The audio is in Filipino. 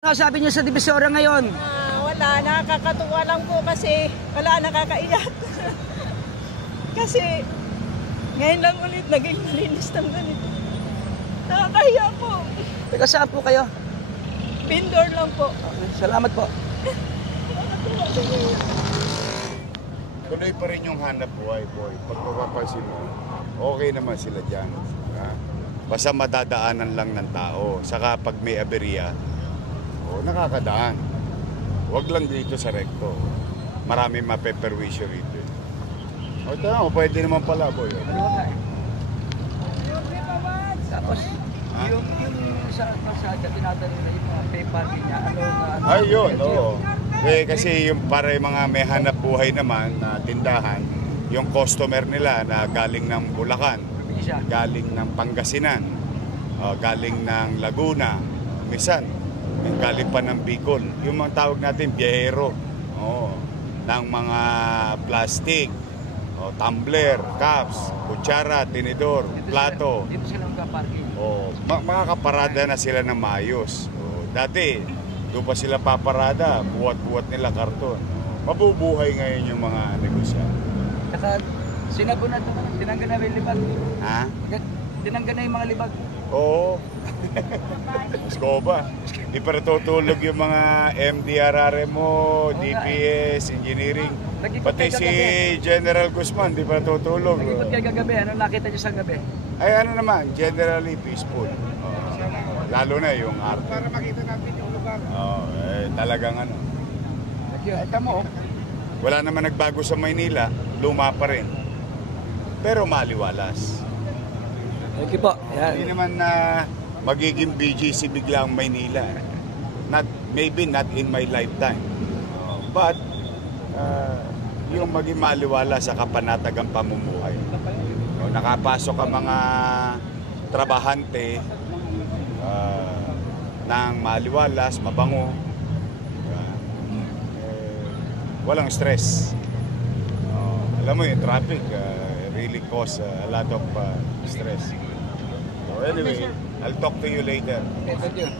Ano sabi niyo sa Divisoria ngayon? Wala, nakakatuwa lang po kasi wala, nakakaiyak. Kasi ngayon lang ulit naging malinis ng ganito. Nakakahiya po. Teka, saan po kayo? Pindor lang po. Okay, salamat po. Tuloy pa rin yung hanap buhay, boy. Pag mapapansin mo, okay naman sila dyan. Ha? Basta madadaanan lang ng tao. Saka pag may aberya, nakakadaan. Huwag lang dito sa recto. Maraming mapeperwisyo rito. O tama, pwede naman pala, boy. Tapos, yung sa pasada, tinatanong na yung mga pay parking niya, Ayun, oo. Kasi yung para yung mga may hanap buhay naman na tindahan, yung customer nila na galing ng Bulacan, galing ng Pangasinan, galing ng Laguna, minsan, galing pa ng Bicol. Yung mga tawag natin, biyahero, ng mga plastic, tumbler, cups, kutsara, tinidor, plato. Dito sila magka-parking. Makakaparada na sila ng maayos. Dati, doon pa sila paparada, buwat-buwat nila karton. Mabubuhay ngayon yung mga negosyante. Saka, sinago na ito, tinanggal na yung libag. Ha? Tinanggal na yung mga libag. Oo. Skoba. Di pa tutulog yung mga MDRR mo, DPS, engineering. Pati si General Guzman, di pa tutulog. Nag-ikot kayo kagabi, ano nakita niyo sa gabi? Ay ano naman, generally peaceful. Lalo na yung arte. Para makita natin yung lugar. Talagang ano. Ito mo. Wala naman nagbago sa Maynila, luma pa rin. Pero maliwalas. Thank you po. Hindi naman na magiging BGC bigla ang Maynila. Maybe not in my lifetime. But yung maging maliwala sa kapanatagang pamumuhay. Nakapasok ang mga trabahante ng maliwalas, mabango, walang stress. Alam mo yung traffic really cause a lot of stress. So anyway, I'll talk to you later. Okay, thank you.